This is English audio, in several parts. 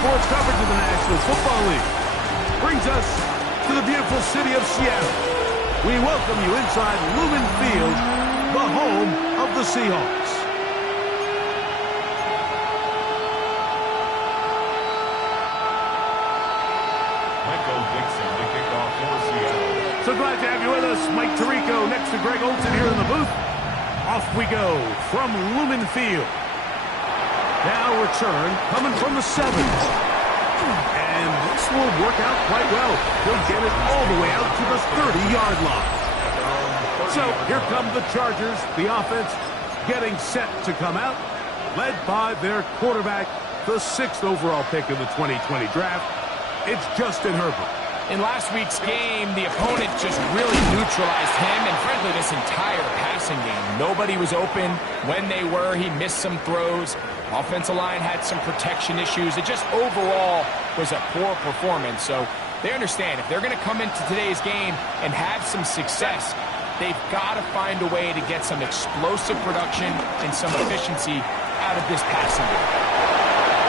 Sports coverage of the National Football League brings us to the beautiful city of Seattle. We welcome you inside Lumen Field, the home of the Seahawks. Michael Dixon to kick off for Seattle. So glad to have you with us. Mike Tirico next to Greg Olson here in the booth. Off we go from Lumen Field. Now return coming from the 7. And this will work out quite well. He'll get it all the way out to the 30-yard line. So here come the Chargers. The offense getting set to come out, led by their quarterback, the 6th overall pick in the 2020 draft. It's Justin Herbert. In last week's game, the opponent just really neutralized him and, frankly, this entire passing game. Nobody was open. When they were, he missed some throws. Offensive line had some protection issues. It just overall was a poor performance. So they understand if they're going to come into today's game and have some success, they've got to find a way to get some explosive production and some efficiency out of this passing game.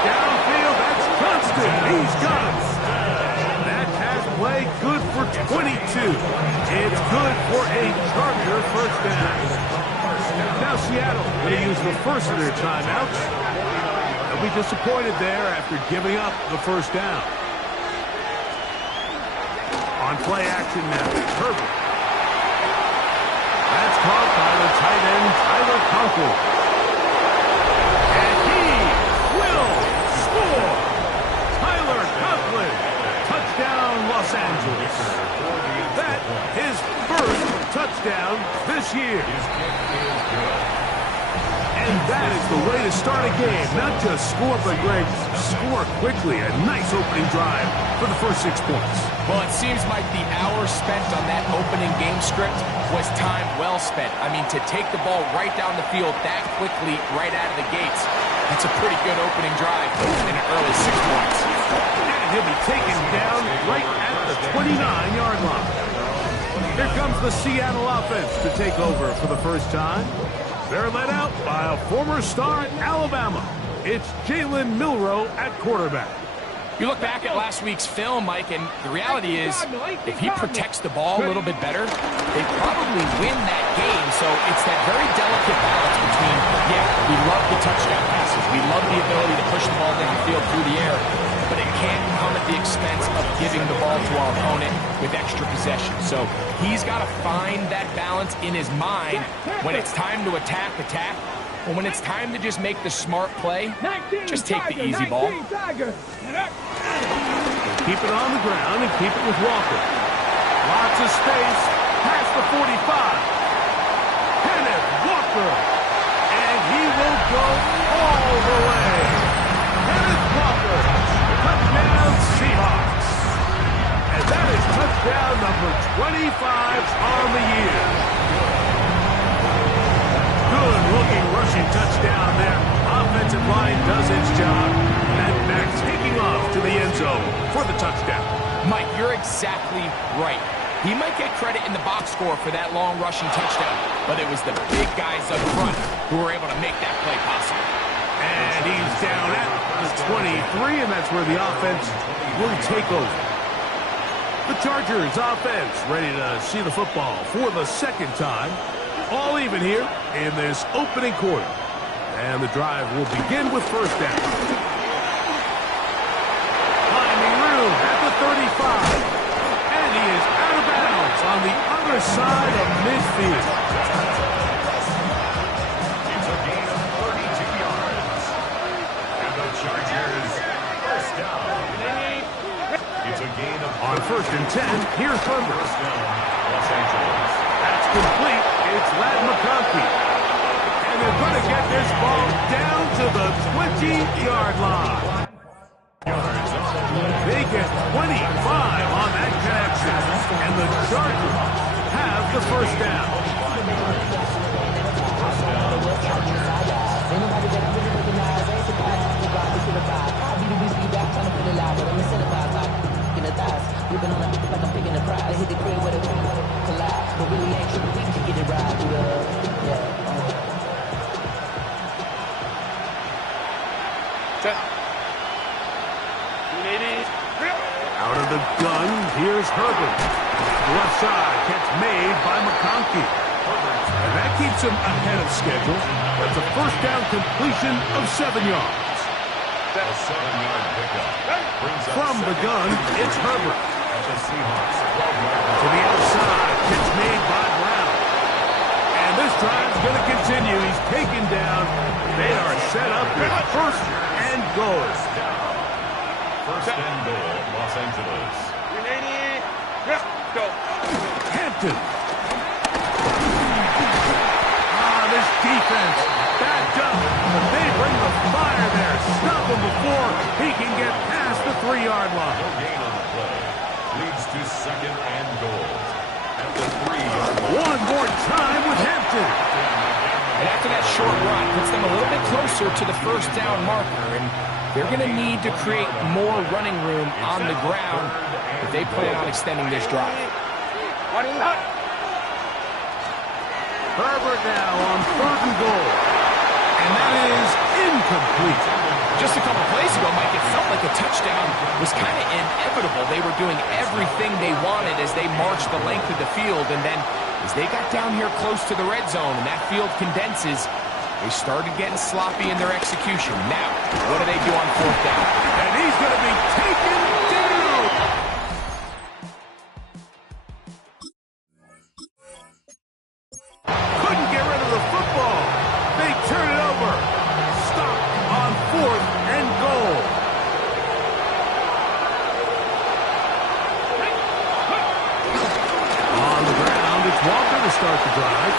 Downfield, that's Johnston. He's got it. That has play good for 22. It's good for a Charger first down. Now Seattle going to use the first of their timeouts. They'll be disappointed there after giving up the first down. On play action now, Herbert. That's caught by the tight end, Tyler Conklin. And he will score. Tyler Conklin. Touchdown, Los Angeles. That is first touchdown this year. And that is the way to start a game. Not just score, but, Greg, score quickly. A nice opening drive for the first 6 points. Well, it seems like the hour spent on that opening game script was time well spent. I mean, to take the ball right down the field that quickly right out of the gates, that's a pretty good opening drive in an early 6 points. And he'll be taken down right at the 29-yard line. Here comes the Seattle offense to take over for the first time. They're led out by a former star at Alabama. It's Jalen Milroe at quarterback. You look back at last week's film, Mike, and the reality is if he protects the ball a little bit better, they probably win that game. So it's that very delicate balance between, yeah, we love the touchdown passes. We love the ability to push the ball downfield through the air, but it can't come at the expense of giving the ball to our opponent with extra possession. So he's got to find that balance in his mind when it's time to attack. But when it's time to just make the smart play, just take the easy ball. Keep it on the ground and keep it with Walker. Lots of space past the 45. Kenneth Walker. And he will go all the way. Kenneth Walker. Touchdown Seahawks. And that is touchdown number 25 on the year. Good-looking rushing touchdown there. Offensive line does its job. And back taking off to the end zone for the touchdown. Mike, you're exactly right. He might get credit in the box score for that long rushing touchdown. but it was the big guys up front who were able to make that play possible. And he's down at the 23, and that's where the offense will take over. The Chargers offense ready to see the football for the second time. All even here in this opening quarter. And the drive will begin with first down. Finding room at the 35. And he is out of bounds on the other side of midfield. It's a gain of 32 yards. And the Chargers first down. It's a gain of on first and 10, here's Herbert. First down, Los Angeles. That's complete. It's Lad McConkey. And they're going to get this ball down to the 20-yard line. They get 25 on that connection. And the Chargers have the first down. We've been on it like I'm picking a prize. Hit the crib with a collide, but really ain't sure we can get it right. Out of the gun, here's Herbert. Left side, catch made by McConkey. And that keeps him ahead of schedule. That's a first down completion of 7 yards. A 7-yard pickup. From the gun, it's Herbert. The Seahawks, To the outside, pitch made by Brown. And this drive's going to continue. He's taken down. They are set up with first and goal. First and goal, Los Angeles. Hampton. This defense backed up. They bring the fire there. Stop him before he can get past the 3-yard line. No gain on the play. Leads to second and goal. At the 3-yard line. One more time with Hampton. And after that short run, puts them a little bit closer to the first down marker. And they're going to need to create more running room on the ground if they plan on extending this drive. Herbert now on third and goal. And that is incomplete. Just a couple plays ago, Mike, it felt like a touchdown was kind of inevitable. They were doing everything they wanted as they marched the length of the field. And then as they got down here close to the red zone and that field condenses, they started getting sloppy in their execution. Now, what do they do on fourth down? And he's going to be taken down. Couldn't get rid of the football. They turn it over. Stop on fourth and goal. On the ground, it's Walker to start the drive.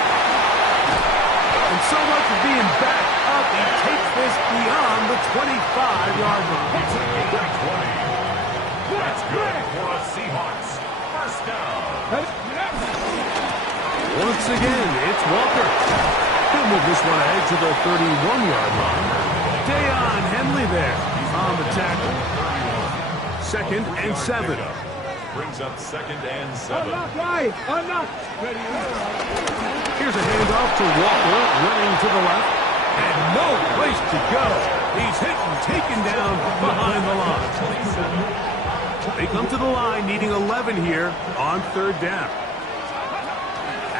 And so much of being backed up, he takes this beyond the 25-yard line. It's a gain of 20. That's good for the Seahawks. First down. Once again, it's Walker. He'll move this one ahead to the 31-yard line. Dayon Henley there on the tackle. Second and 7. Brings up second and 7. Here's a handoff to Walker, running to the left. And no place to go. He's hit and taken down behind the line. They come to the line needing 11 here on third down.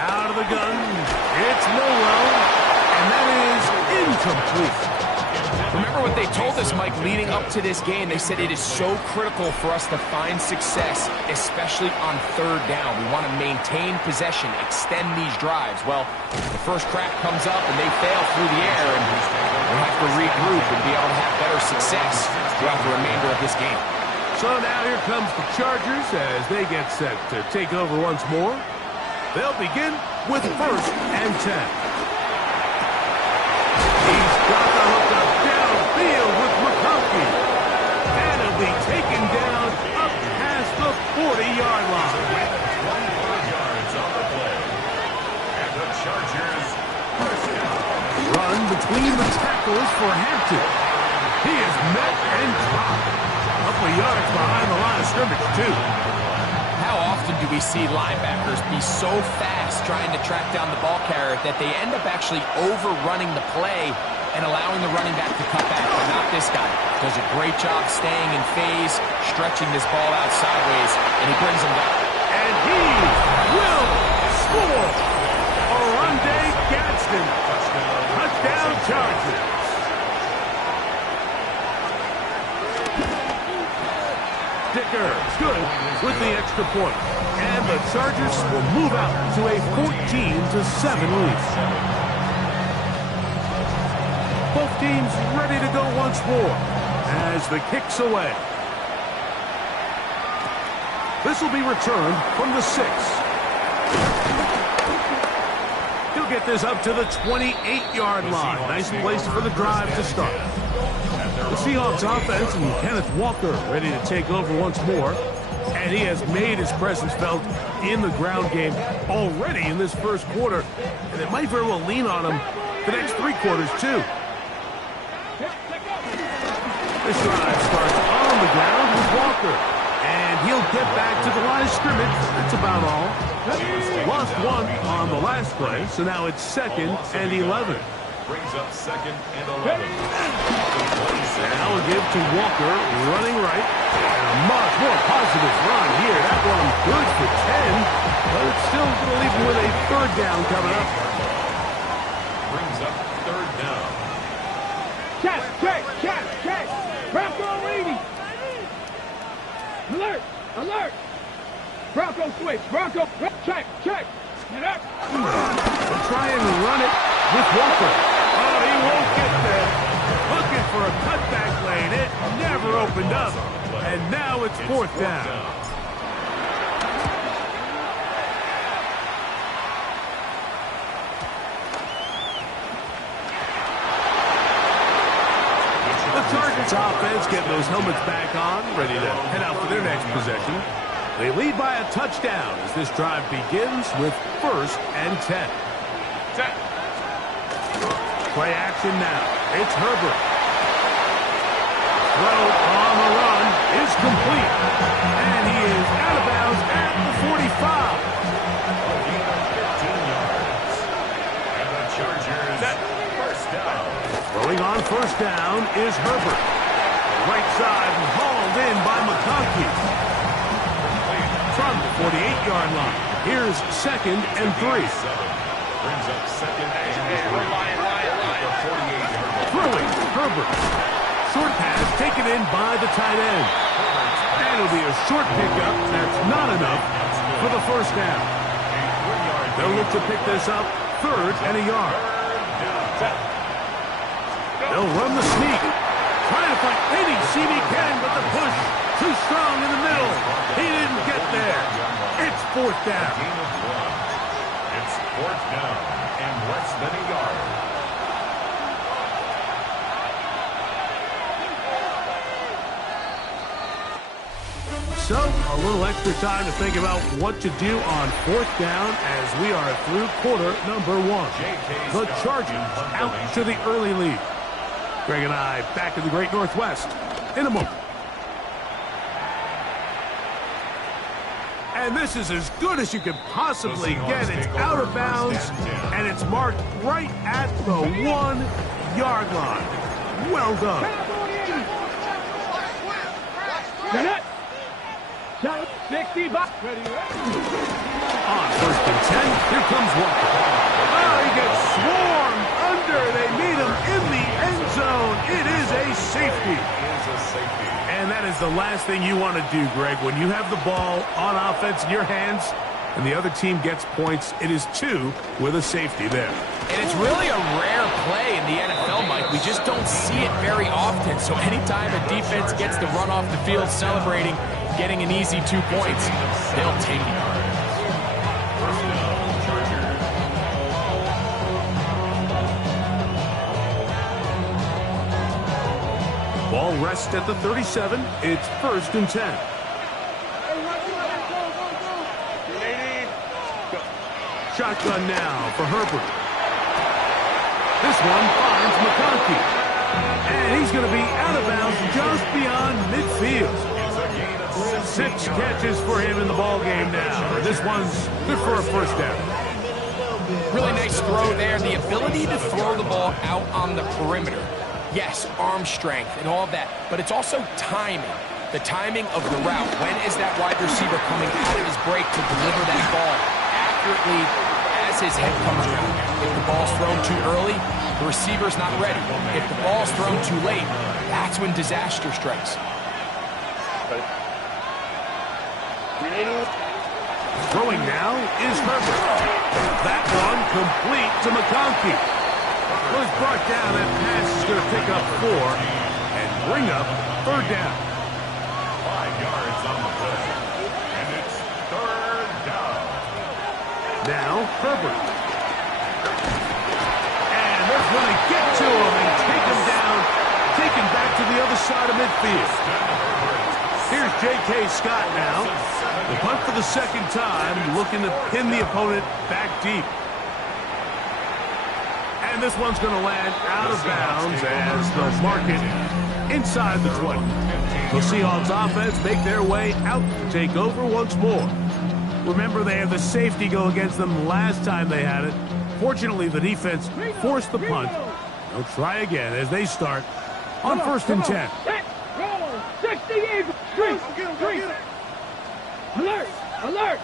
Out of the gun, it's Lowell, and that is incomplete. Remember what they told us, Mike, leading up to this game. They said it is so critical for us to find success, especially on third down. We want to maintain possession, extend these drives. Well, the first crack comes up and they fail through the air, and we'll have to regroup and be able to have better success throughout the remainder of this game. So now here comes the Chargers as they get set to take over once more. They'll begin with first and 10. He's got the hookup downfield with McConkey. And he'll be taken down up past the 40-yard line. 25 yards on the play. And the Chargers first down. Run between the tackles for Hampton. He is met and caught. A couple of yards behind the line of scrimmage, too. How often do do we see linebackers be so fast trying to track down the ball carrier that they end up actually overrunning the play and allowing the running back to cut back. But not this guy. Does a great job staying in phase, stretching this ball out sideways, and he brings him down. And he will score. Oronde Gadsden. Touchdown Chargers. Dicker good with the extra point. And the Chargers will move out to a 14-7 lead. Both teams ready to go once more as the kick's away. This will be returned from the 6. He'll get this up to the 28-yard line. Nice place for the drive to start. The Seahawks offense and Kenneth Walker ready to take over once more. And he has made his presence felt in the ground game already in this first quarter. And it might very well lean on him the next 3 quarters, too. This drive starts on the ground with Walker. And he'll get back to the line of scrimmage. That's about all. Lost 1 on the last play, so now it's 2nd and 11. Brings up 2nd and 11. Now a give to Walker, running right. And a much more positive run here. That one good for 10, but it's still going to leave him with a 3rd down coming up. Brings up 3rd down. Check. Bronco reading. Alert. Bronco switch. Bronco check. Get up. They'll try and run it with Walker. Oh, he won't get there. Looking for a cutback lane. It never opened up. And now it's 4th down. The Chargers offense getting those helmets back on, ready to head out for their next possession. They lead by a touchdown as this drive begins with 1st and 10. Play action now. It's Herbert. Throw on the run is complete. And he is out of bounds at the 45. 15 yards. And the Chargers, 1st down. Throwing on 1st down is Herbert. Right side hauled in by McConkey. From the 48-yard line. Here's 2nd and 3. Brings up 2nd and 3. Throwing Herbert. Short pass taken in by the tight end. And it'll be a short pickup. That's not enough for the 1st down. They'll look to pick this up 3rd and a yard. They'll run the sneak. Trying to find any seam he can, but the push too strong in the middle. He didn't get there. It's 4th down. It's 4th down and less than a yard. So, a little extra time to think about what to do on 4th down as we are through quarter number 1. The Chargers out to the early lead. Greg and I back in the Great Northwest in a moment. And this is as good as you could possibly get. It's out of bounds, and it's marked right at the 1-yard line. Well done. Get it. 60 bucks. On 1st and 10, here comes Walker. Oh, he gets swarmed under. They meet him in the end zone. It is a safety. And that is the last thing you want to do, Greg. When you have the ball on offense in your hands and the other team gets points, it is 2 with a safety there. And it's really a rare play in the NFL, Mike. We just don't see it very often. So anytime a defense gets to run off the field celebrating, getting an easy 2 points, they'll take it. Ball rests at the 37. It's 1st and 10. Shotgun now for Herbert. This one finds McConkey. And he's going to be out of bounds just beyond midfield. 6 catches for him in the ballgame now. this one's good for a first down. Really nice throw there. The ability to throw the ball out on the perimeter. Yes, arm strength and all that, but it's also timing. The timing of the route. When is that wide receiver coming out of his break to deliver that ball accurately as his head comes around? If the ball's thrown too early, the receiver's not ready. If the ball's thrown too late, that's when disaster strikes. Throwing now is Herbert. That one complete to McConkey. Was brought down. That pass is going to pick up 4 and bring up third down. 5 yards on the play. And it's third down. Now Herbert. And they're going to get to him and take him down. Take him back to the other side of midfield. Here's J.K. Scott now. The punt for the second time, looking to pin the opponent back deep. And this one's going to land out of bounds as they'll mark it inside the 20. The Seahawks offense make their way out to take over once more. Remember, they had the safety go against them last time they had it. Fortunately, the defense forced the punt. They'll try again as they start on 1st and 10. Set, roll, 60 Eagles. Three. Alert, alert.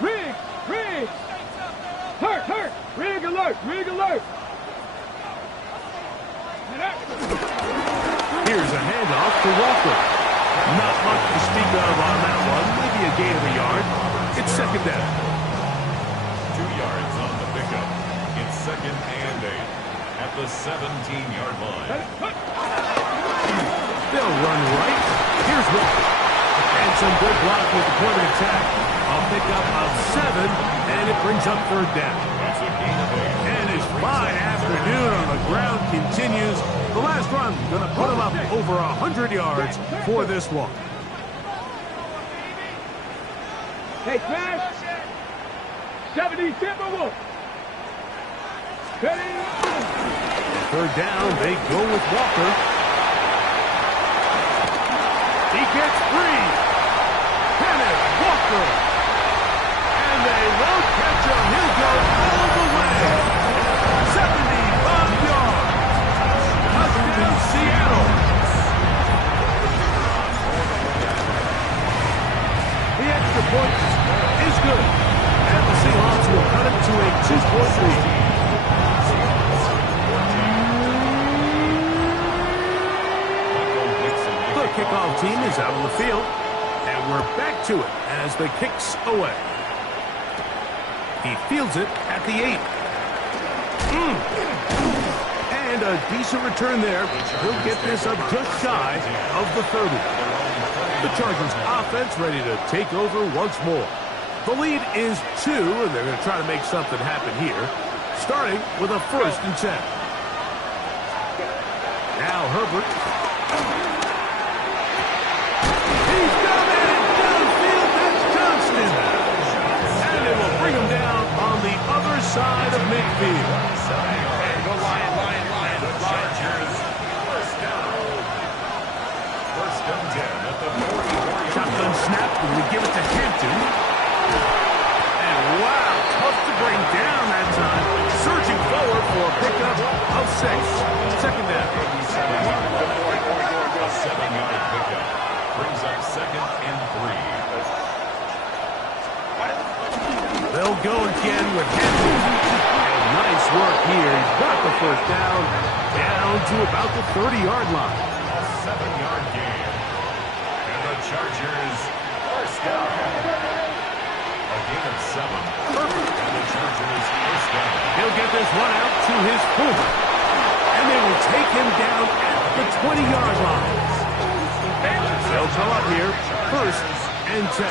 Rig. Hurt. Rig alert. Here's a handoff to Walker. Not much to speak of on that one. Maybe a gain of a yard. It's second down. 2 yards on the pickup. It's 2nd and 8 at the 17-yard line. They'll run right. Here's Walker. And some good block with the point of attack. I'll pick up of 7, and it brings up third down. It's a gain of 8. And his fine afternoon on the ground continues. The last run going to put him up over 100 yards for this one. Hey, Crash. 70 Timberwolves. Ready? Third down, they go with Walker. He gets free. Kenneth Walker. And they won't catch him. He'll go all the way. 75 yards. Touchdown, Seattle. The extra point is good. And the Seahawks will cut it to a 2-point lead. The kickoff team is out on the field, and we're back to it as the kick's away. He fields it at the 8. And a decent return there. He'll get this up just shy of the 30. The Chargers offense ready to take over once more. The lead is 2, and they're going to try to make something happen here, starting with a 1st and 10. Now Herbert. He's got it downfield. That's Johnston. And it will bring him down on the other side of midfield. Hey, go Lion. The Chargers, first down. 1st and 10 at the 44-yard. Shotgun snap, and we give it to Hampton. And wow, tough to bring down that time. Surging forward for a pickup of 6. Second down. A 7-yard pickup. Brings up 2nd and 3. They'll go again with Hampton. And nice work here. He's got the 1st down to about the 30-yard line. A 7-yard gain. And the Chargers, first down. A gain of 7. And the Chargers, first down. He'll get this one out to his fullback. And they will take him down at the 20-yard line. They'll come up here, 1st and 10.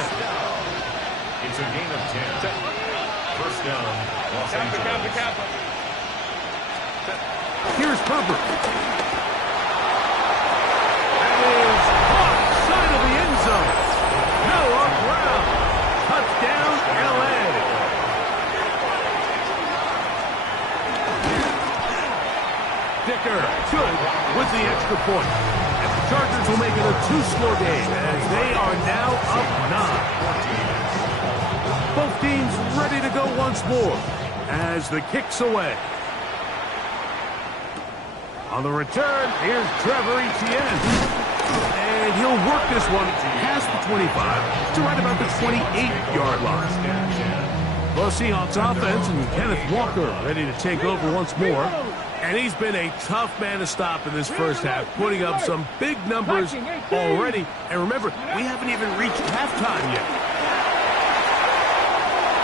It's a gain of 10. First down, Los Angeles. Here's Herbert. That is off side of the end zone. Noah Brown. Touchdown, L.A. Dicker, good with the extra point. And the Chargers will make it a 2-score game as they are now up 9. Both teams ready to go once more as the kick's away. On the return, here's Trevor Etienne. And he'll work this one past the 25 to right about the 28-yard line. The Seahawks offense and Kenneth Walker ready to take over once more. And he's been a tough man to stop in this first half, putting up some big numbers already. And remember, we haven't even reached halftime yet.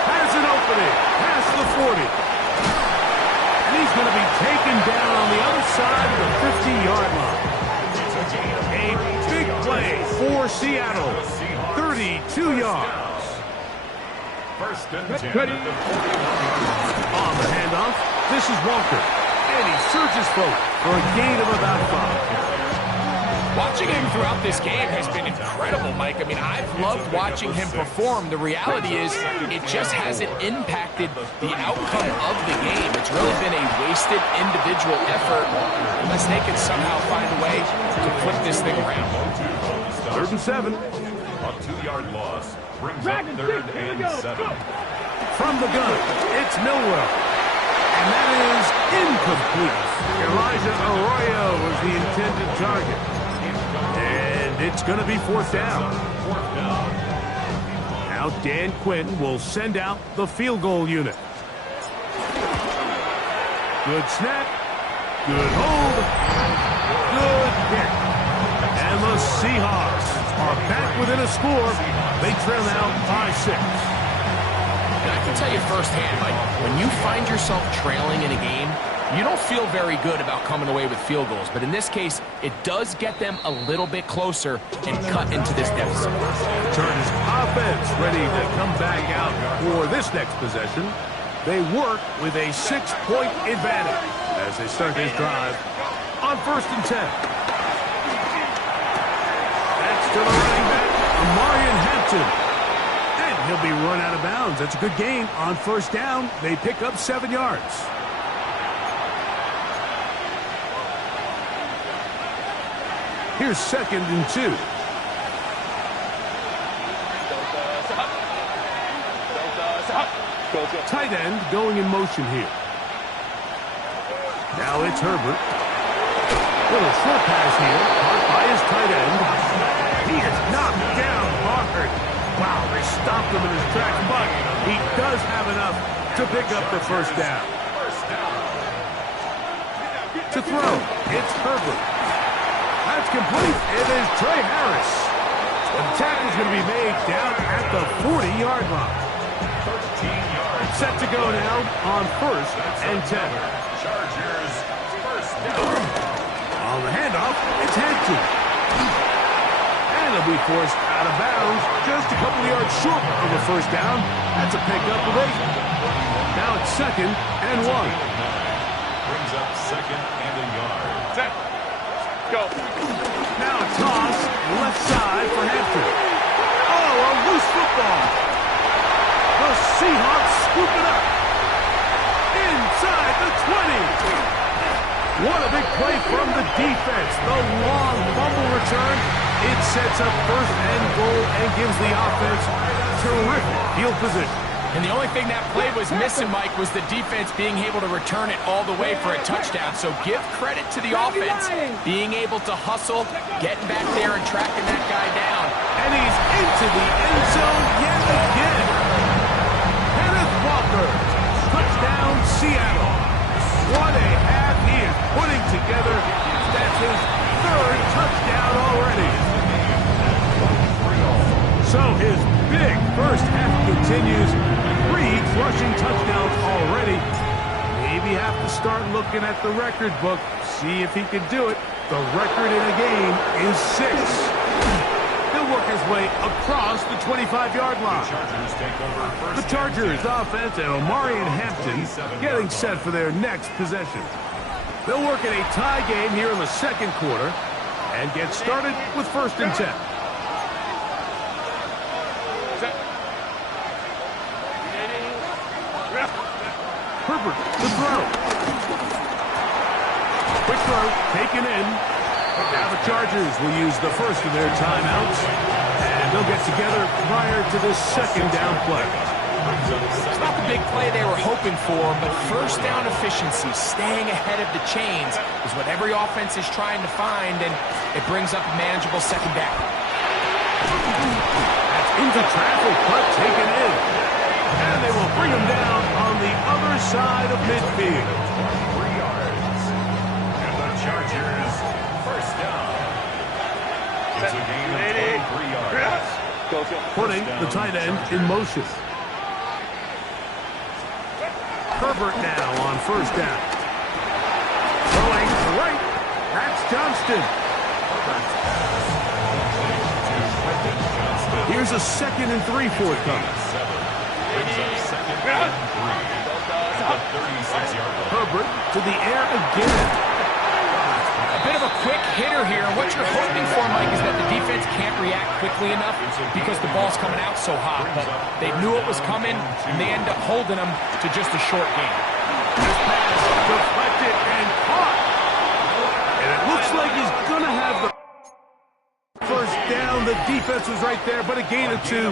Has an opening past the 40. And he's going to be taken down on the other side of the 50-yard line. A big play for Seattle. 32 yards. First and 10. On the handoff, this is Walker. And he surges forward for a gain of about 5. Watching him throughout this game has been incredible, Mike. I mean, I've loved watching him perform. The reality is it just hasn't impacted the outcome of the game. It's really been a wasted individual effort unless they can somehow find a way to flip this thing around. 3rd and 7. A 2-yard loss brings up 3rd and 7. From the gun, it's Millwell. And that is incomplete. Elijah Arroyo was the intended target. And it's going to be 4th down. Now Dan Quinn will send out the field goal unit. Good snap. Good hold. Good kick. And the Seahawks are back within a score. They trail now by 6. And I can tell you firsthand, Mike, when you find yourself trailing in a game, you don't feel very good about coming away with field goals. But in this case, it does get them a little bit closer and cut into this deficit. Turner's offense ready to come back out for this next possession. They work with a 6-point advantage as they start this drive on 1st and 10. That's to the running back, Amarian Hampton. He'll be run out of bounds. That's a good gain on 1st down. They pick up 7 yards. Here's 2nd and 2. Tight end going in motion here. Now it's Herbert. Little short pass here. Caught by his tight end. He is knocked down hard. Wow, they stopped him in his tracks, but he does have enough to pick up the 1st down. To throw, it's Herbert. That's complete. It is Trey Harris. The tackle's going to be made down at the 40-yard line. 13 yards. Set to go now on 1st and 10. Chargers, 1st down. On the handoff, it's Hampton. And he'll be forced out of bounds just a couple of yards short of the 1st down. That's a pickup of 8. Now it's 2nd and 1. Brings up 2nd and a yard. Set. Go. Now a toss left side for Hampton. Oh, a loose football. The Seahawks scoop it up. Inside the 20. What a big play from the defense. The long fumble return. It sets up 1st and goal and gives the offense terrific field position. And the only thing that play was missing, Mike, was the defense being able to return it all the way for a touchdown. So give credit to the offense, being able to hustle, getting back there and tracking that guy down. And he's into the end zone yet again. Kenneth Walker, touchdown Seattle. What a half he is putting together. That's his 3rd touchdown already. So his big first half continues. 3 rushing touchdowns already. Maybe have to start looking at the record book, see if he can do it. The record in a game is 6. He'll work his way across the 25-yard line. The Chargers offense and Omarion Hampton getting set for their next possession. They'll work in a tie game here in the 2nd quarter and get started with 1st and 10. Herbert, the throw. Quick throw, taken in. Now the Chargers will use the 1st of their timeouts, and they'll get together prior to the 2nd down play. play they were hoping for, but first down efficiency, staying ahead of the chains, is what every offense is trying to find, and it brings up a manageable second down. That's into traffic, but taken in. And they will bring him down on the other side of midfield. 3 yards. And the Chargers, first down. It's a gain of 23 yards. Putting the tight end in motion. Herbert now on first down. Throwing right. That's Johnston. Here's a 2nd and 3 forthcoming. Herbert to the air again. A bit of a quick hitter here, and what you're hoping for, Mike, is that the defense can't react quickly enough because the ball's coming out so hot. But they knew it was coming, and they end up holding them to just a short game. This pass deflected and caught. And it looks like he's going to have the first down. The defense was right there, but a gain of 2.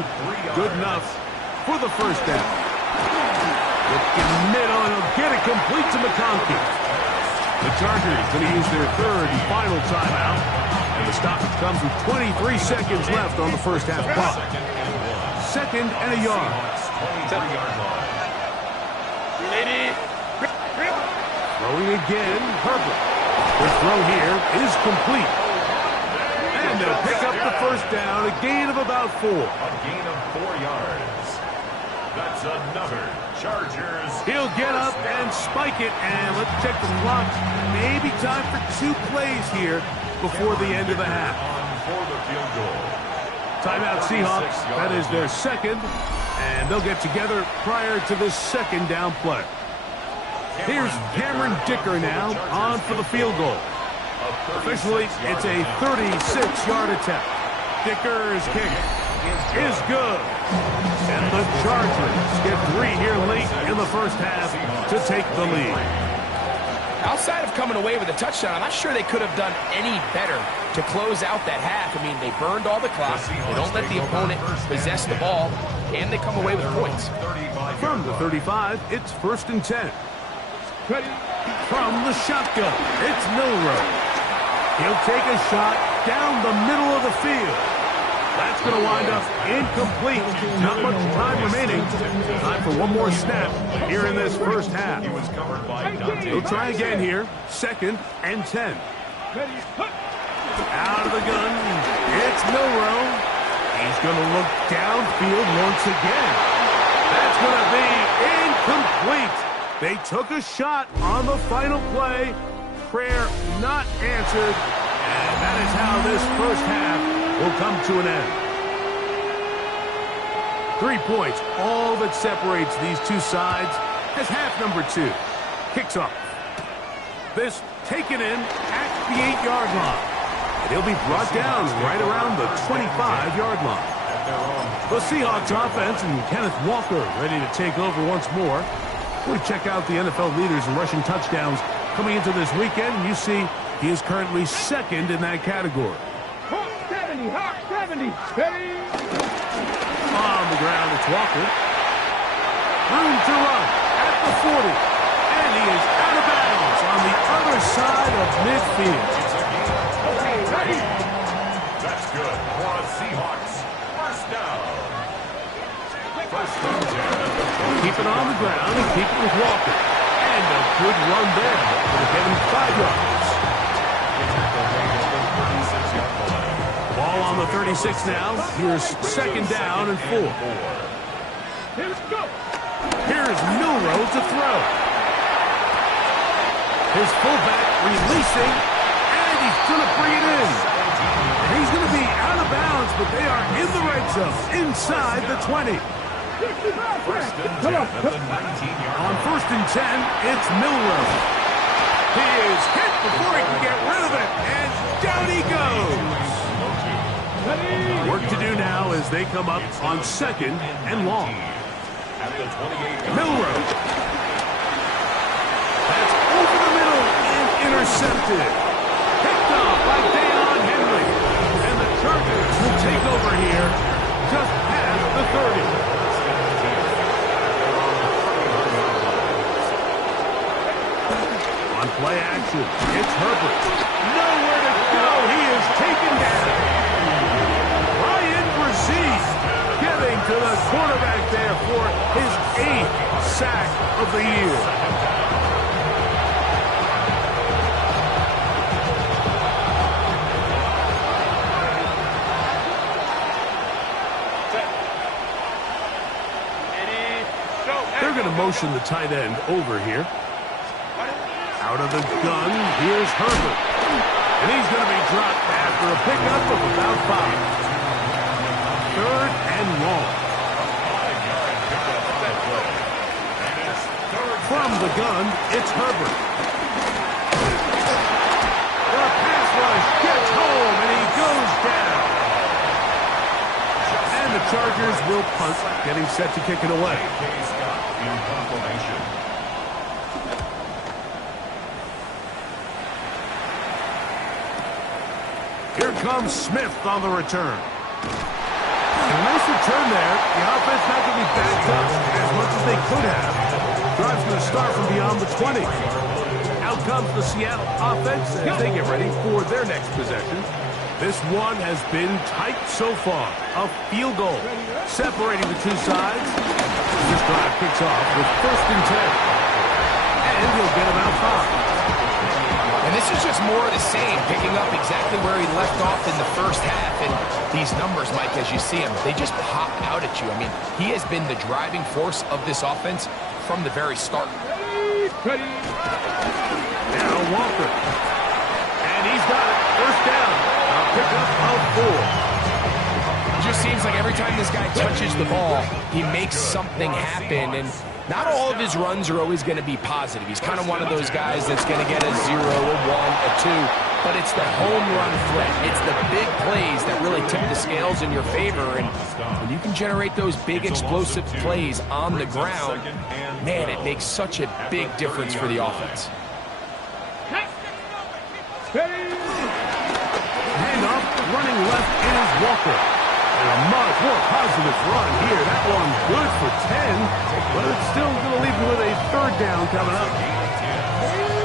Good enough for the first down. Looking middle, and he'll get it complete to McConkey. The Chargers going to use their 3rd and final timeout. And the stoppage comes with 23 seconds left on the first half clock. 2nd and a yard. 23-yard line. Throwing again, Herbert. The throw here is complete. And they'll pick up the first down, a gain of about 4. A gain of 4 yards. That's another Chargers. He'll get up and spike it, and let's check the clock. Maybe time for 2 plays here before the end of the half. For the field goal. Timeout Seahawks. That is their 2nd, and they'll get together prior to this 2nd down play. Here's Cameron Dicker now on for the field goal. Officially, it's a 36-yard attempt. Dicker's kick is good. And the Chargers get 3 here late in the first half to take the lead. Outside of coming away with a touchdown, I'm not sure they could have done any better to close out that half. I mean, they burned all the clock. They don't let the opponent possess the ball, and they come away with points. From the 35, it's 1st and 10. From the shotgun, it's Milroe. He'll take a shot down the middle of the field. That's going to wind up incomplete. Not much time remaining. Time for one more snap here in this first half. He'll try again here. 2nd and 10. Out of the gun. It's Milroe. He's going to look downfield once again. That's going to be incomplete. They took a shot on the final play. Prayer not answered. And that is how this first half will come to an end. 3 points, all that separates these two sides as half number 2 kicks off. This taken in at the 8-yard line. And he'll be brought down right around the 25-yard line. The Seahawks offense and Kenneth Walker ready to take over once more. We check out the NFL leaders in rushing touchdowns coming into this weekend, and you see he is currently 2nd in that category. 70, Hawk 70, steady. On the ground, it's Walker. Room to run at the 40. And he is out of bounds on the other side of midfield. Okay, ready. That's good for a Seahawks. First down. First and 10. Keep it on the ground and keep it with Walker. And a good run there. It'll get him 5 yards. Ball on the 36 now. Here's 2nd down and 4. Let's go. Here's Milroe to throw. His fullback releasing, and he's going to bring it in. And he's going to be out of bounds, but they are in the red zone, inside the 20. Come on. On 1st and 10, it's Milroe. He is hit before he can get rid of it, and down he goes. Work to do now as they come up on 2nd and long. Milroe. That's over the middle and intercepted. Picked off by Deion Henley. And the Chargers will take over here just past the 30. option. It's Herbert. Nowhere to go. He is taken down. Ryan Brzee getting to the quarterback there for his 8th sack of the year. They're going to motion the tight end over here. Out of the gun, here's Herbert. And he's going to be dropped after a pickup of about 5. 3rd and long. From the gun, it's Herbert. The pass rush gets home, and he goes down. And the Chargers will punt, getting set to kick it away. Here comes Smith on the return. A nice return there. The offense not going to be backed up as much as they could have. Drive's going to start from beyond the 20. Out comes the Seattle offense as they get ready for their next possession. This one has been tight so far. A field goal separating the two sides. This drive kicks off with 1st and 10. And he'll get about 5. And this is just more of the same, picking up exactly where he left off in the first half. And these numbers, Mike, as you see them, they just pop out at you. I mean, he has been the driving force of this offense from the very start. Now Walker. And he's got it. 1st down. A pickup of 4. It just seems like every time this guy touches the ball, he makes something happen. And not all of his runs are always going to be positive. He's kind of one of those guys that's going to get a 0, a 1, a 2. But it's the home run threat. It's the big plays that really tip the scales in your favor. And when you can generate those big explosive plays on the ground, man, it makes such a big difference for the offense. Handoff, running left is Walker. And a much more positive run here. That one good for 10, but it's still going to leave you with a 3rd down coming up.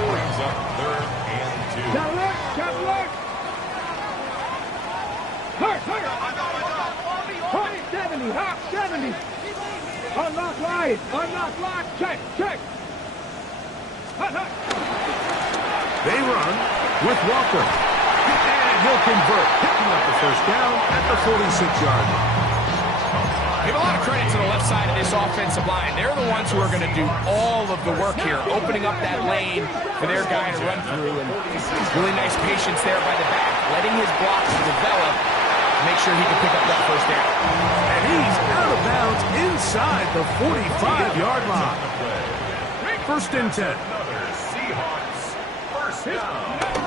Brings up 3rd and 2. Hot 70, hot 70. Unlock line, check. Hot. They run with Walker. And he'll convert, picking up the 1st down at the 46-yard line. Give a lot of credit to the left side of this offensive line. They're the ones who are going to do all of the work here, opening up that lane for their guy to run through. And really nice patience there by the back, letting his blocks develop, make sure he can pick up that 1st down. And he's out of bounds inside the 45-yard line. 1st and 10. Another Seahawks 1st down.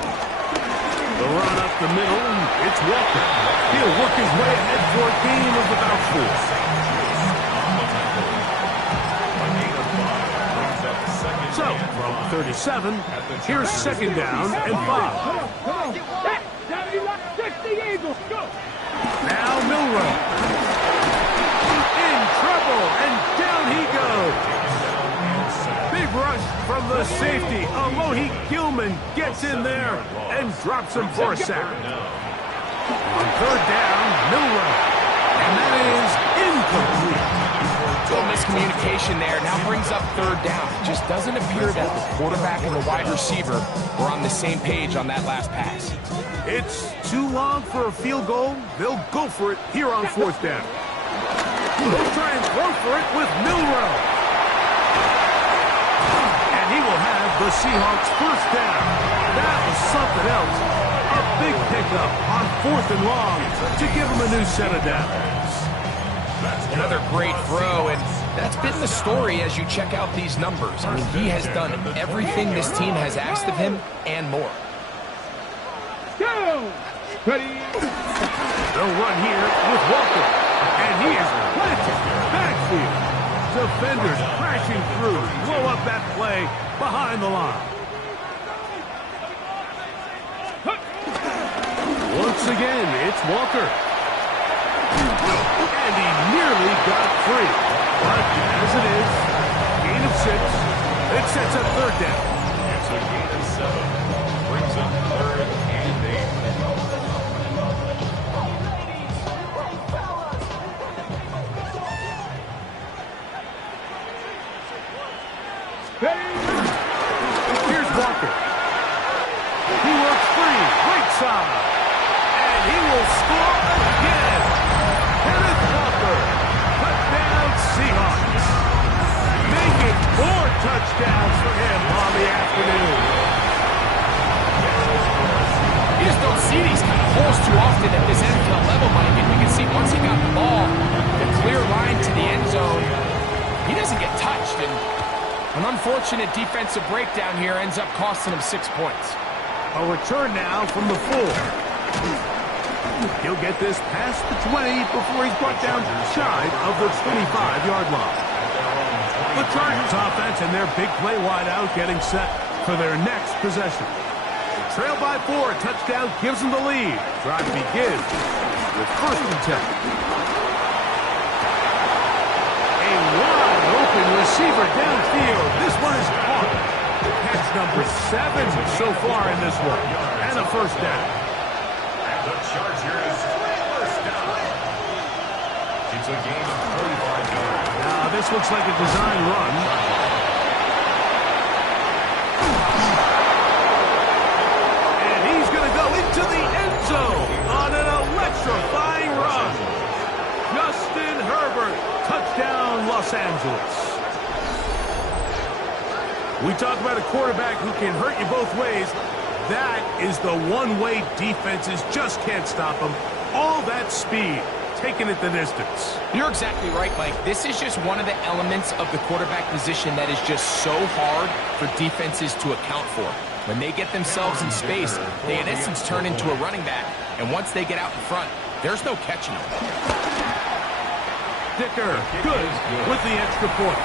The run up the middle, it's Walker. He'll work his way ahead for a gain of about 4. So, from 37, here's 2nd down and 5. Come on. Check the Eagles. Go. Now Milroe. In trouble, and down he goes. Big rush from the safety. Alohi Gilman gets in there and drops him for a sack. On 3rd down, Milroe. And that is incomplete. Little miscommunication there. Now brings up 3rd down. It just doesn't appear that the quarterback and the wide receiver were on the same page on that last pass. It's too long for a field goal. They'll go for it here on 4th down. They'll try and throw for it with Milroe. And he will have the Seahawks 1st down. That was something else. A big pickup on 4th and long to give him a new set of downs. Another great throw, and that's been the story as you check out these numbers. I mean, he has done everything this team has asked of him and more. Go. Ready. They'll run here with Walker, and he is planted backfield. Defenders crashing through, blow up that play behind the line. Once again, it's Walker. And he nearly got free. But as it is, gain of 6, it sets up 3rd down. It's a a gain of 7. Brings up 3rd and 8. Here's Walker. He works free. Right side. And he will score again. Kenneth Walker. Touchdown Seahawks. Making 4 touchdowns for him on the afternoon. You just don't see these kind of holes too often at this NFL level, Mike. And you can see once he got the ball, the clear line to the end zone, he doesn't get touched. And an unfortunate defensive breakdown here ends up costing him 6 points. A return now from the 4. He'll get this past the 20 before he's brought down shy of the 25-yard line. The Chargers offense and their big play wideout getting set for their next possession. Trail by 4, touchdown gives them the lead. Drive begins with 1st and 10. A wide open receiver downfield. This one is caught. Catch number 7 so far in this one. And a 1st down. And the Chargers 1st down. It's a gain of 35 yards. Now this looks like a design run. And he's going to go into the end zone on an electrifying run. Justin Herbert, touchdown Los Angeles. We talk about a quarterback who can hurt you both ways. That is the one way defenses just can't stop him. All that speed, taking it the distance. You're exactly right, Mike. This is just one of the elements of the quarterback position that is just so hard for defenses to account for. When they get themselves in space, they in essence turn into a running back. And once they get out in front, there's no catching them. Dicker, good with the extra point.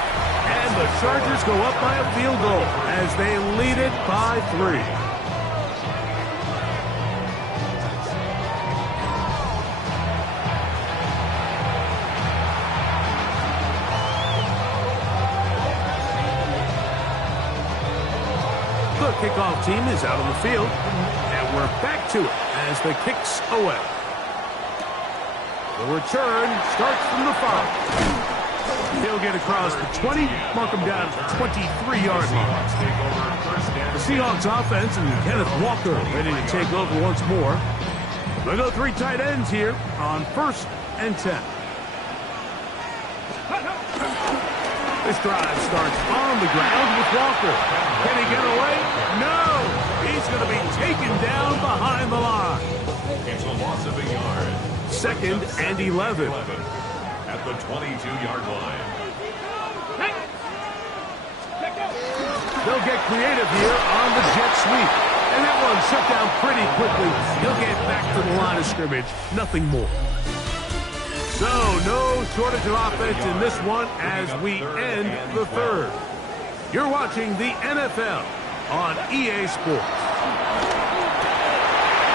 And the Chargers go up by a field goal as they lead it by 3. The kickoff team is out on the field, and we're back to it as the kick's away. The return starts from the 5. He'll get across the 20, mark him down at the 23-yard line. The Seahawks offense and Kenneth Walker ready to take over once more. They'll go 3 tight ends here on 1st and 10. This drive starts on the ground with Walker. Can he get away? No! He's going to be taken down behind the line. It's a loss of a yard. 2nd and 11. At the 22-yard line. They'll get creative here on the jet sweep. And that one shut down pretty quickly. He'll get back to the line of scrimmage. Nothing more. So, no shortage of offense in this one as we end the 3rd. You're watching the NFL on EA Sports.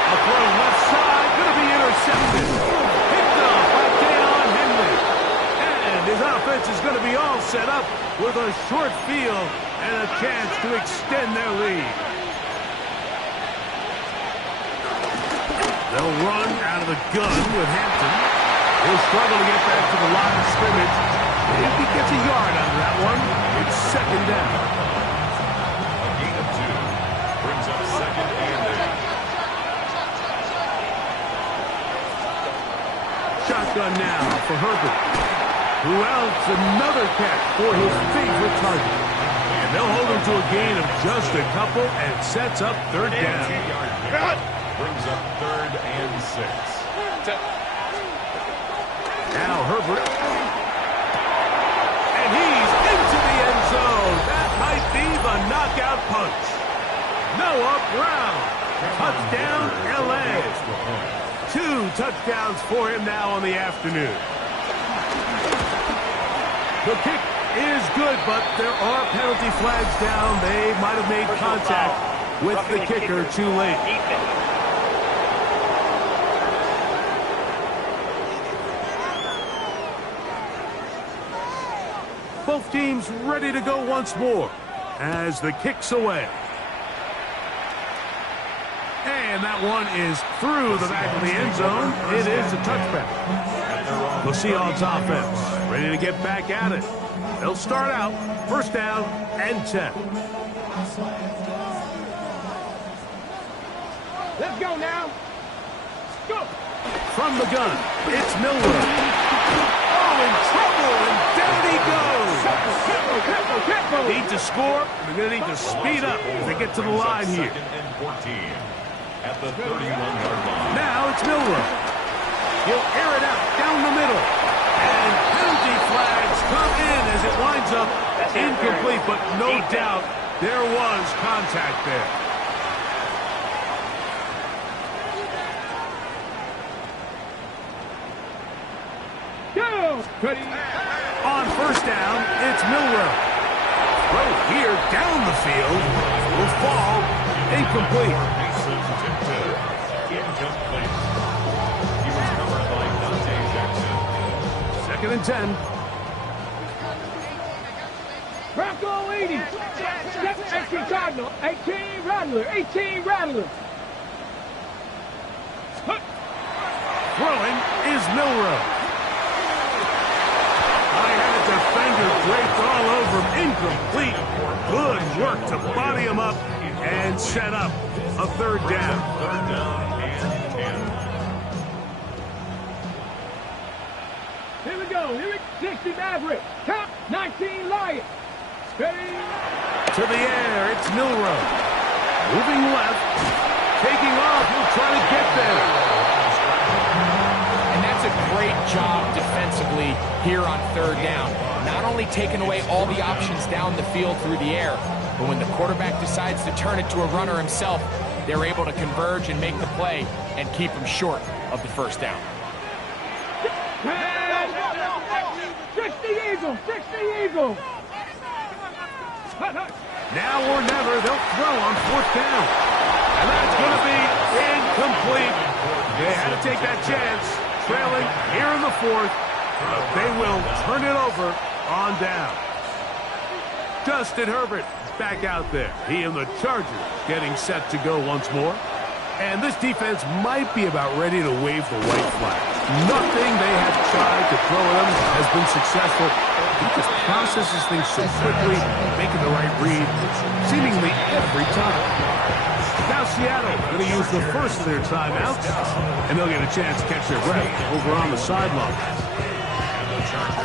A throw left side, going to be intercepted. Picked up by Deion Henry. And his offense is going to be all set up with a short field and a chance to extend their lead. They'll run out of the gun with Hampton. He'll struggle to get back to the line of scrimmage. If he gets a yard out of that one, it's 2nd down. A gain of 2 brings up 2nd and 8. Shotgun now for Herbert. Who else? Another catch for his favorite target. And they'll hold him to a gain of just a couple and sets up 3rd down. Brings up 3rd and 6. Now Herbert. And he's into the end zone. That might be the knockout punch. Noah Brown. Touchdown, L.A. 2 touchdowns for him now on the afternoon. The kick is good, but there are penalty flags down. They might have made contact with the kicker too late. Both teams ready to go once more as the kick's away. And that one is through the back of the end zone. It is a touchback. The Seahawks offense ready to get back at it. They'll start out first down and 10. Let's go now. Go. From the gun, it's Miller. Oh, in trouble, and down he goes. Tempo. Need to score. They're going to need to speed up as they get to the line here. Second and 14 at the 31-yard line. Now it's Miller. He'll air it out down the middle. And penalty flags come in as it winds up incomplete, but no doubt there was contact there. On first down, it's Milrow. Throw here down the field will fall incomplete. Incomplete. He was covered by Dante Jackson. Second and 10. Bronco 80. 18 Cardinal. 18 Rattler. 18 Rattler. Throwing is Milrow. Defender draped all over him. Incomplete. Good work to body him up and set up a third down. Third down and 10. Here we go. 60 Maverick. Count 19 Lions. Steady. To the air, it's Milrow. Moving left. Taking off. He'll try to get there. And that's a great job defensively here on third down. Not only taking away all the options down the field through the air, but when the quarterback decides to turn it to a runner himself, they're able to converge and make the play and keep him short of the first down. 60 Eagles. 60 Eagles. Now or never, they'll throw on fourth down. And that's going to be incomplete. They had to take that chance, trailing here in the fourth. But they will turn it over on down. Justin Herbert back out there. He and the Chargers getting set to go once more. And this defense might be about ready to wave the white flag. Nothing they have tried to throw at him has been successful. He just processes things so quickly, making the right read seemingly every time. Now Seattle going to use the first of their timeouts, and they'll get a chance to catch their breath over on the sideline.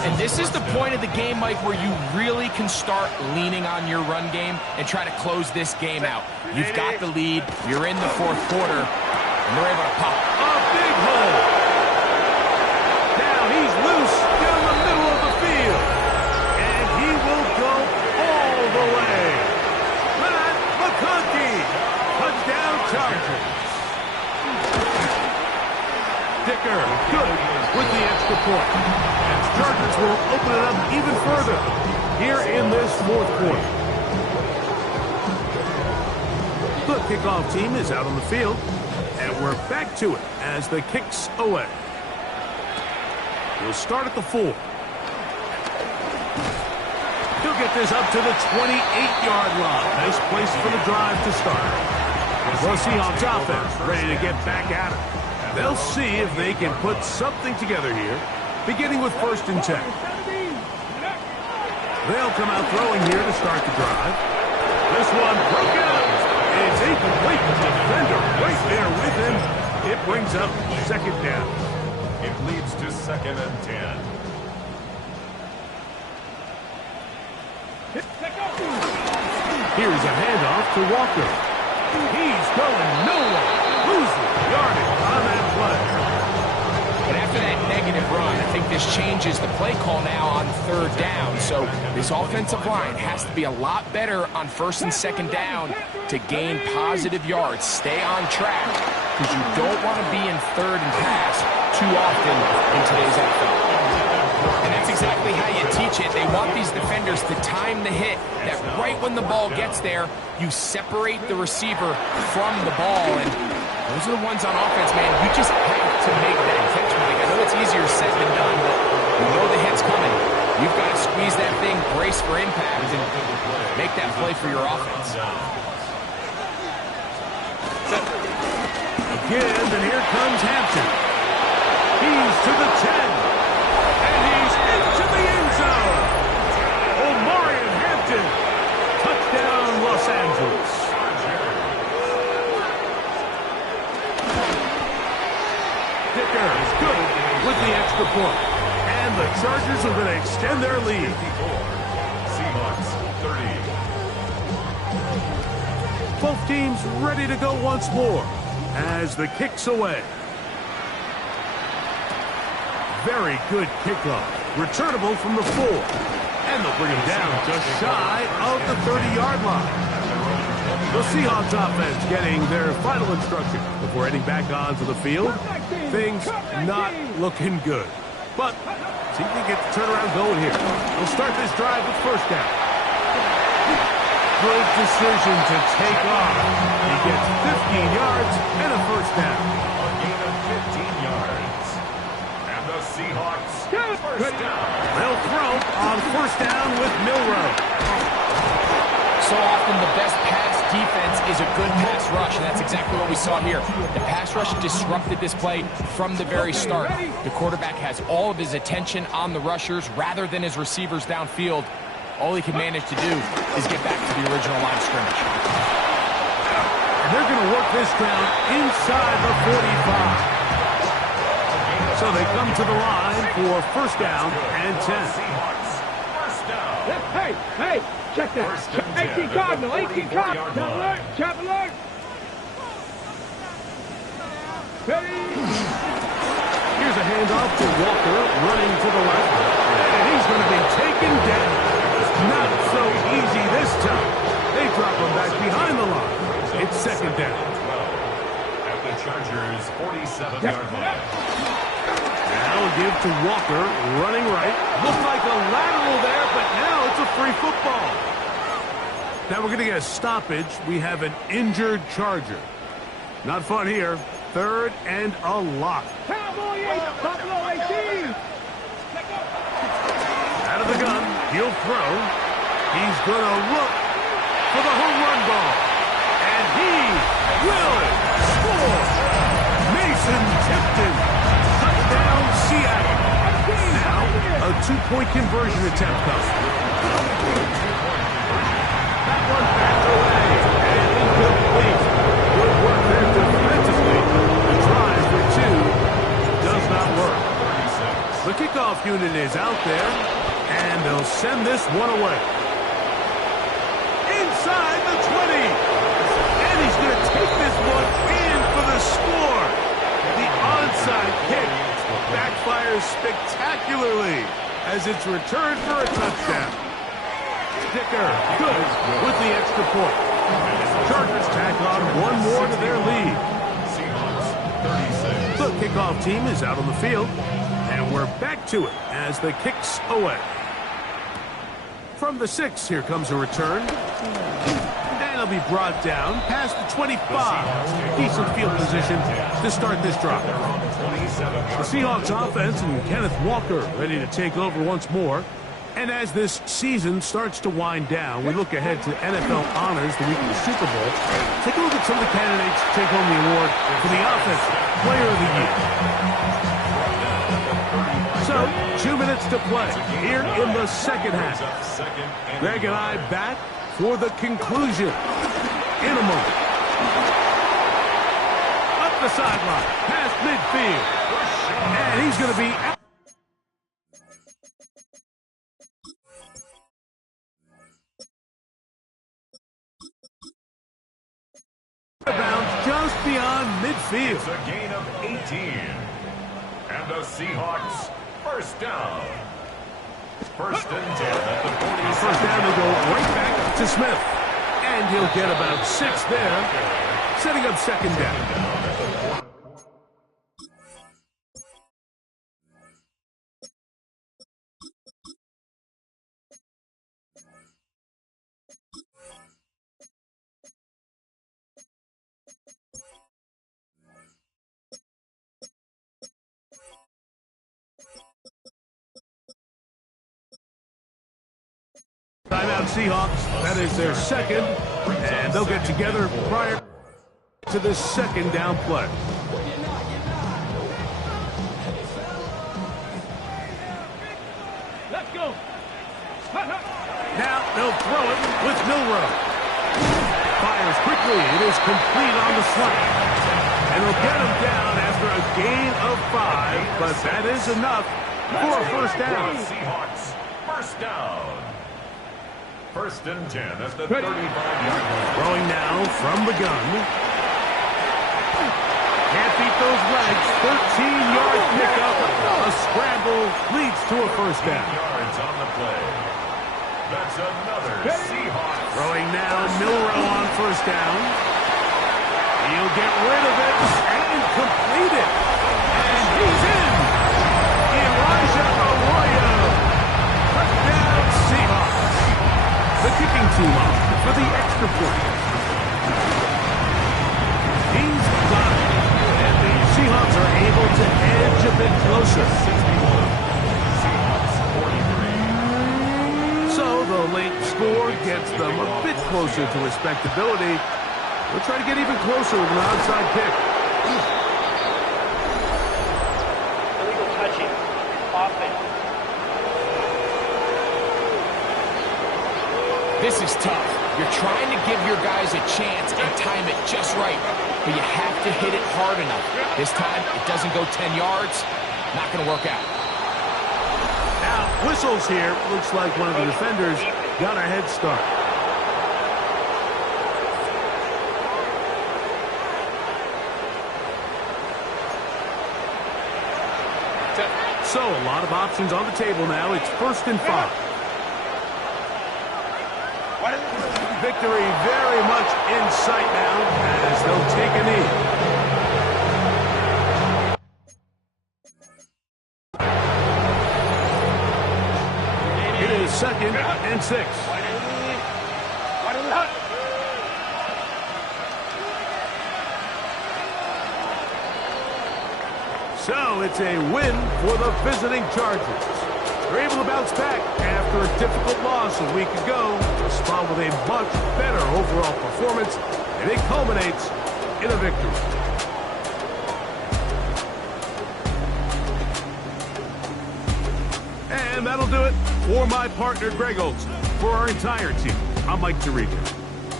And this is the point of the game, Mike, where you really can start leaning on your run game and try to close this game out. You've got the lead, you're in the fourth quarter, and they're able to pop. A big hole. Now he's loose down the middle of the field. And he will go all the way. Matt McConkey. Touchdown Chargers. Dicker, good with the extra point. And Chargers will open it up even further here in this fourth quarter. The kickoff team is out on the field, and we're back to it as the kicks away. We'll start at the 4. He'll get this up to the 28-yard line. Nice place for the drive to start. The Seahawks offense ready to get back at it. They'll see if they can put something together here, beginning with first and 10. They'll come out throwing here to start the drive. This one broken up. It's incomplete. Defender right there with him. It brings up second down. It leads to second and 10. Here's a handoff to Walker. He's going nowhere. Loses yardage on that play. But after that negative run, I think this changes the play call now on third down. So this offensive line has to be a lot better on first and second down to gain positive yards. Stay on track because you don't want to be in third and pass too often in today's NFL. And that's exactly how you teach it. They want these defenders to time the hit, that right when the ball gets there, you separate the receiver from the ball. And those are the ones on offense, man. You just have to make that catch. I know it's easier said than done, but you know the hit's coming. You've got to squeeze that thing, brace for impact, and make that play for your offense. give, and here comes Hampton. He's to the 10. And he's into the end zone. Omarion Hampton. Touchdown, Los Angeles. Dicker is good with the extra point. And the Chargers are going to extend their lead. Seahawks 30. Both teams ready to go once more as the kick's away. Very good kickoff. Returnable from the 4. And they'll bring him down just shy of the 30-yard line. The Seahawks offense getting their final instruction before heading back onto the field. Things not looking good. But see if they get the turnaround going here. We'll start this drive with first down. Good decision to take off. He gets 15 yards and a first down. A gain of 15 yards. And the Seahawks first down. They'll throw on first down with Milroe. So often the best pass defense is a good pass rush, and that's exactly what we saw here. The pass rush disrupted this play from the very start. The quarterback has all of his attention on the rushers rather than his receivers downfield. All he can manage to do is get back to the original line of scrimmage. And they're going to work this down inside the 45. So they come to the line for first down and 10. Seahawks first down. Hey, check that. 18 Cardinal, 18 Cardinal. Chop alert. Here's a handoff to Walker running to the left. And he's going to be taken down. Not so easy this time. They drop him back behind the line. It's second down. At the Chargers 47-yard line. Now give to Walker, running right. Looked like a lateral there, but now it's a free football. Now we're going to get a stoppage. We have an injured Charger. Not fun here. Third and a lot. Cowboy 8, Buffalo 18. Out of the gun, he'll throw. He's going to look for the home run ball. And he will score. Mason Tipton. Touchdown, Seattle. Now, a two-point conversion attempt comes. That one back away. And incomplete. Good work there defensively. The try for 2 does not work. The kickoff unit is out there, and they'll send this one away. Inside the 20. And he's going to take this one in for the score. The onside kick backfires spectacularly as it's returned for a touchdown. Dicker, good with the extra point. Chargers tack on one more to their lead. Seahawks 36. The kickoff team is out on the field, and we're back to it as the kick's away. From the 6, here comes a return. And it'll be brought down past the 25. Decent field position to start this drive. The Seahawks offense and Kenneth Walker ready to take over once more. And as this season starts to wind down, we look ahead to NFL honors the week of the Super Bowl. Take a look at some of the candidates to take home the award for the Offensive Player of the Year. So, 2 minutes to play here in the second half. Greg and I back for the conclusion in a moment. Up the sideline, past midfield. And he's going to be out. Bounds just beyond midfield. It's a gain of 18. And the Seahawks first down. First and 10 at the 40. First down, they'll go right back to Smith. And he'll get about 6 there, setting up second down. Timeout Seahawks. That is their second, and they'll get together prior. To the second down play. Let's go. Now they'll throw it with Milrow. Fires quickly. It is complete on the slant. And they'll get him down after a gain of 5, but that is enough for a first down. Seahawks, first down. First and 10 at the 35-yard line. Throwing now from the gun. Can't beat those legs. 13-yard pickup. A scramble leads to a first down. Yards on the play. That's another Seahawks. Throwing now, Milrow on first down. He'll get rid of it and complete it. And he's in. Elijah Arroyo. Touchdown Seahawks. The kicking team on for the extra point. He's got it. And the Seahawks are able to edge a bit closer. 61. Seahawks 43. So the late score gets them a bit closer to respectability. We'll try to get even closer with an onside pick. Illegal touching. Offense. This is tough. You're trying to give your guys a chance and time it just right, but you have to hit it hard enough. This time, it doesn't go 10 yards. Not going to work out. Now, whistles here. Looks like one of the defenders got a head start. So, a lot of options on the table now. It's 1st and 5. Victory very much in sight now as they'll take a knee. It is 2nd and 6. So it's a win for the visiting Chargers. They're able to bounce back after a difficult loss a week ago, respond with a much better overall performance, and it culminates in a victory. And that'll do it for my partner, Greg Olson. For our entire team, I'm Mike Tirico.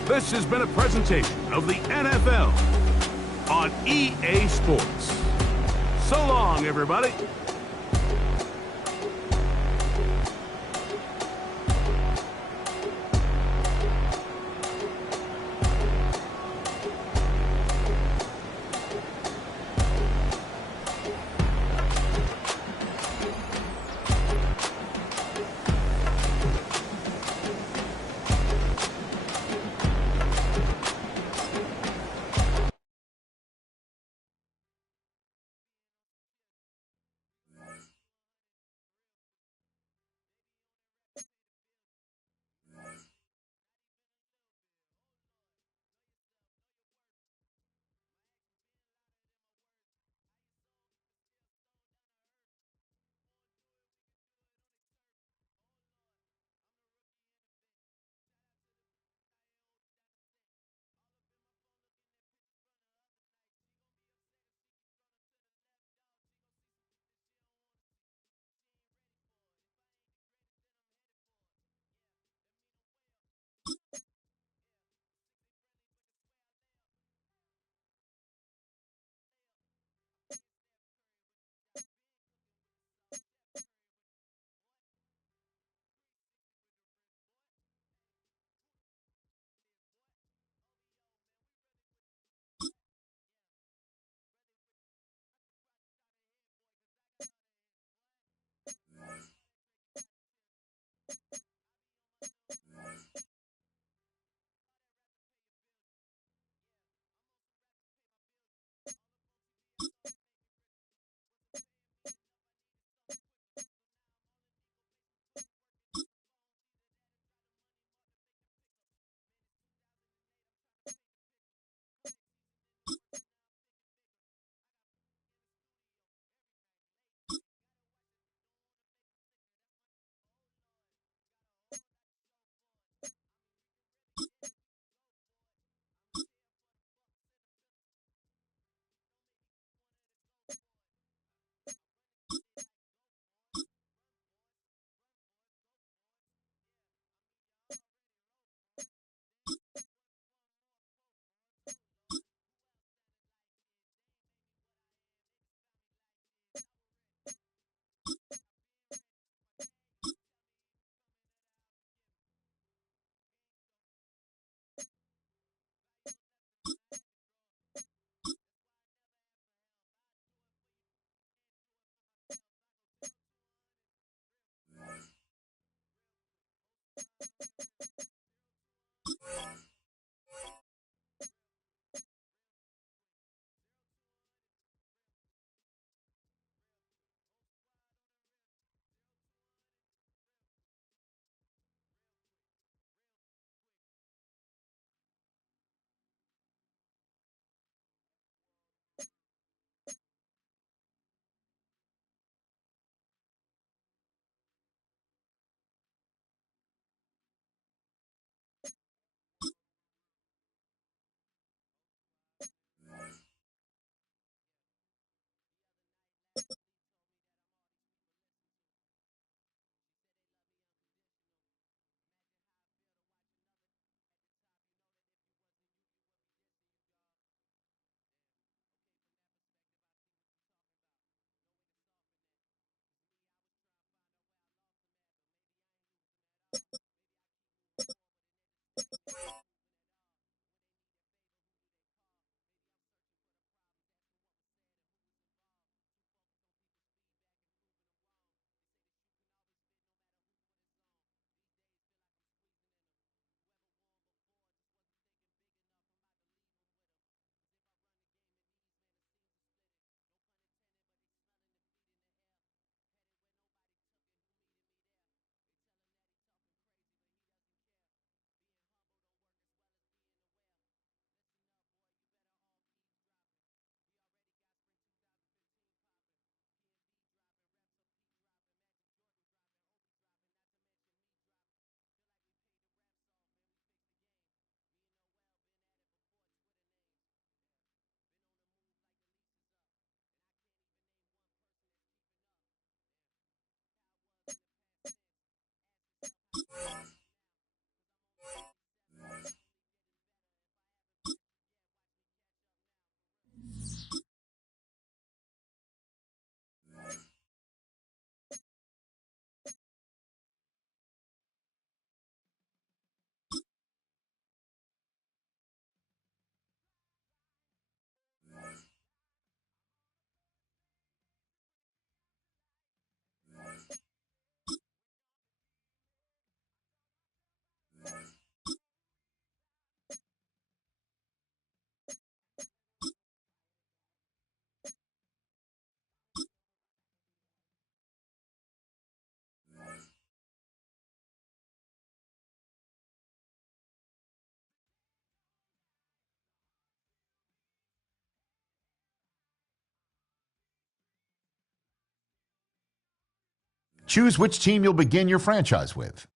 This has been a presentation of the NFL on EA Sports. So long, everybody. Choose which team you'll begin your franchise with.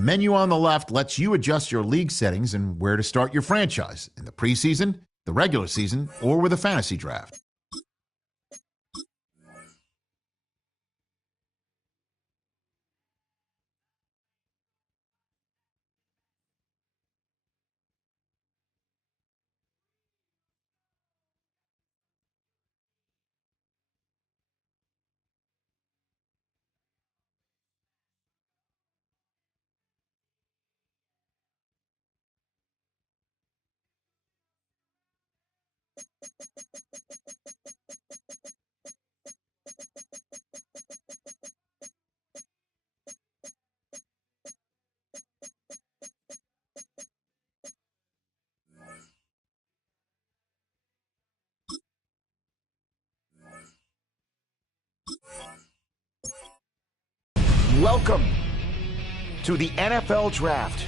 menu on the left lets you adjust your league settings and where to start your franchise in the preseason, the regular season, or with a fantasy draft. Welcome to the NFL Draft.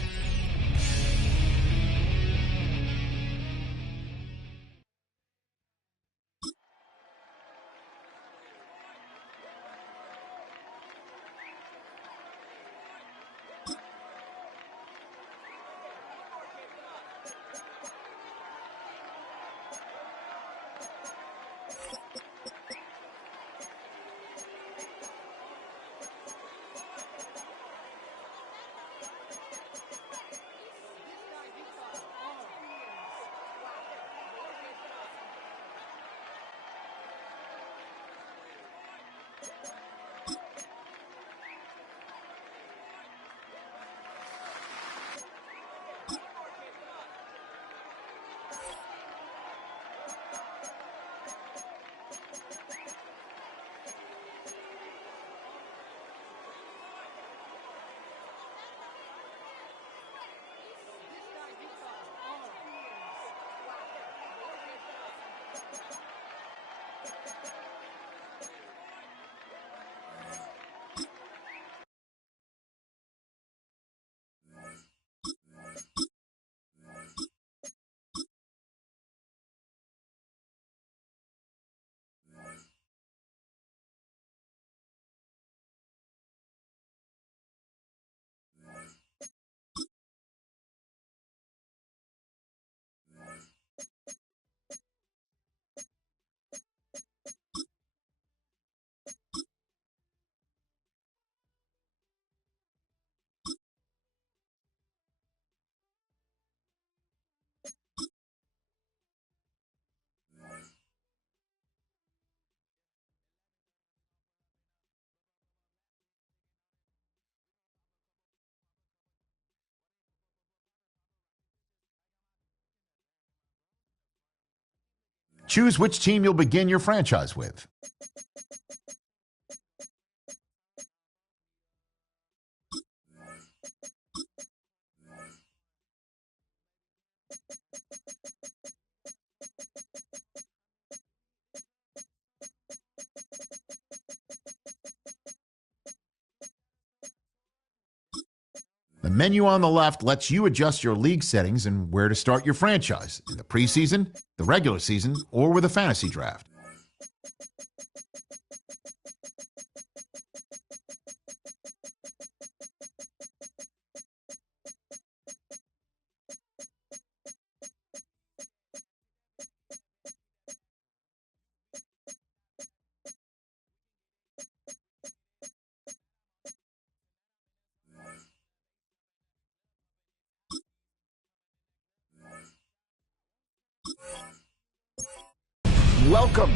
Choose which team you'll begin your franchise with. The menu on the left lets you adjust your league settings and where to start your franchise in the preseason, the regular season, or with a fantasy draft. Welcome.